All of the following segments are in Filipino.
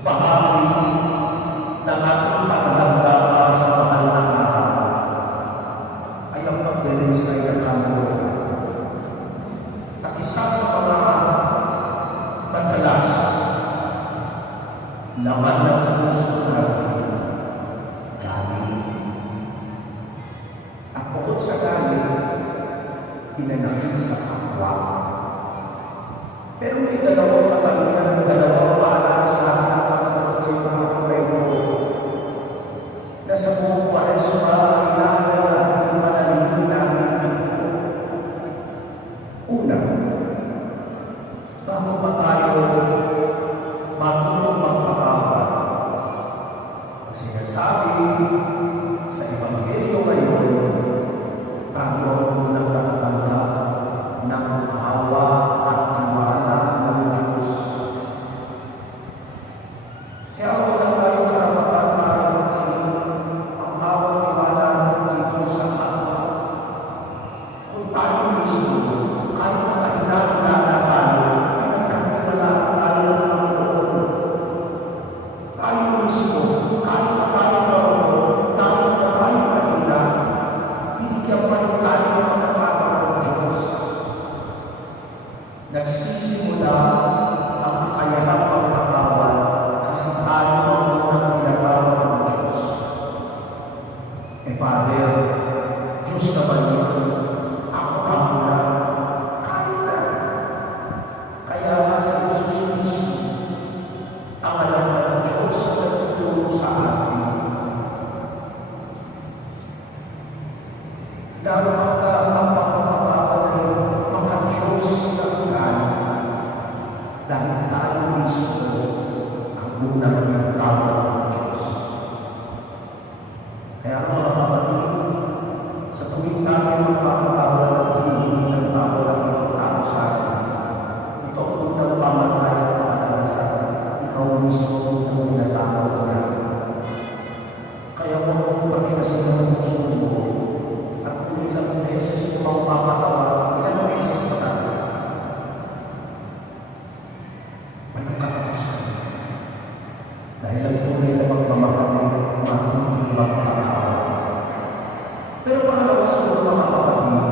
bahagi ng ating paghahanda para sa mahal na araw ay ang paglilinsay ng kaluluwa. At isa sa mga madalas laman ng puso natin, galing. At bukod sa galing, hinanakit sa kapwa. Pero may dalawang katanungan ng dalawang paalala sa akin ang Panginoon ngayong araw na ito, na sa buong Kwaresma ay inaalala ng panalangin natin ito. Una, bago pa tayo matutong magpatawad, ang sinasabi sa Ebanghelyo ngayon, tayo ang unang nakatanggap ng awa at tiwala ng Diyos. Kaya wala tayong karapatan para maging ang awa at tiwala ng Diyos sa kapwa. Kung tayo mismo, kahit na kahinaan-hinaan tayo, ay nagkakilala tayo ng Panginoon. Tayo mismo, kahit na tayo marunong, tayo na tayo kanina, binigyan pa rin tayo ng pagkakataon ng Diyos. Nagsisimula ang kakayanang pagpatawad kasi tayo ang unang pinatawad ng Diyos. Father, Diyos naman yun, ako tamo na, kahit na. Kaya nga sa Jesus mismo, ang alam ng Diyos na nagtuturo sa atin. Lalo pagka ang pagpapatawad ay maka-Diyos na ugali, dahil tayo mismo ang unang pinatawad ng Diyos. Kaya mga kapatid, sa tuwing tayo magpapatawad at hihingi ng tao ng ibang tao sa atin, ito ang unang pamatay na paalala sa atin, ikaw mismo ang pinatawad niya. Kaya huwag mong patigasin ng puso mo, at kung ilang beses mo magpapatawad, ilang beses pa tayo. Walang katapusan. Dahil ang tunay na pagmamahal ay matutong magpatawad. Pero pangalawa sa mga kapatid,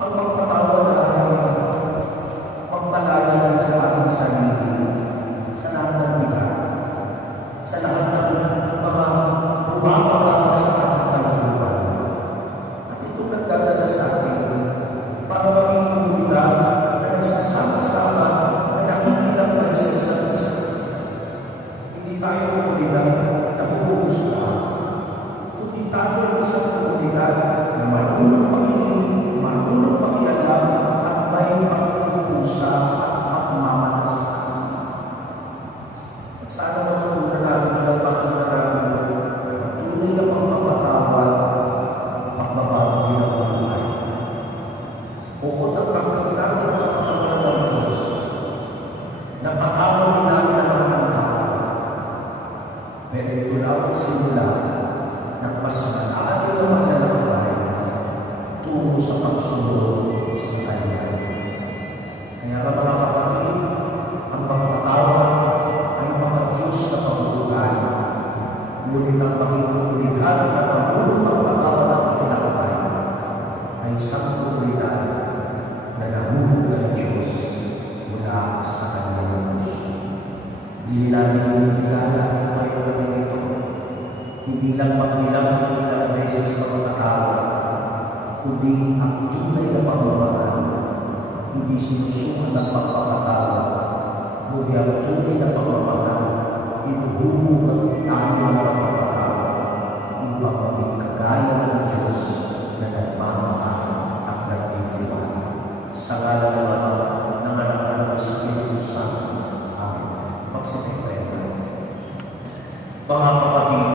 ang magpatawad ay magpalaya din sa ating sarili, sa lahat ng bigat, sa lahat ng mga bumabagabag sa ating kaluluwan. At itong nagdadala sa atin para maging komunidad na nagsasama-sama na nakikilang ay sa isa't isa. Hindi tayo komunidad na humuhusga, kundi tayo ang isang komunidad na marunong makinig, marunong makialam, at may pagkukusa at pagmamalasakit. At sana matutunan natin ang makita natin na tunay na pagpapatawad, pagbabago din ang buhay. Oo, nagtanggap natin ang kapatawaran ng Diyos. Napatawad din natin ang ating kapwa. Pero ito lang ang simula ng mas malalim na maglalakbay tungo sa pagsunod sa Kanya. Kaya mga kapatid, ang pagpatawad ay maka-Diyos na pag-uugali. Ngunit ang maging komunidad na marunong magpatawad ang pinakabay ay isang komunidad na nahulog ng Diyos mula sa Kanyang puso. Hindi natin bibigaya ito ngayong gabi nito. Hindi lang magbilang ng ilang beses pagkatawad, kundi ang tunay na pagmamahal. Hindi sinusukat ang pagpapatawad, kundi ang tunay na pagmamahal. Inuhulog tayo ng pagpapatawad upang maging kagaya ng Diyos na nagmamahal at nagtitiwala. Sa ngalan ng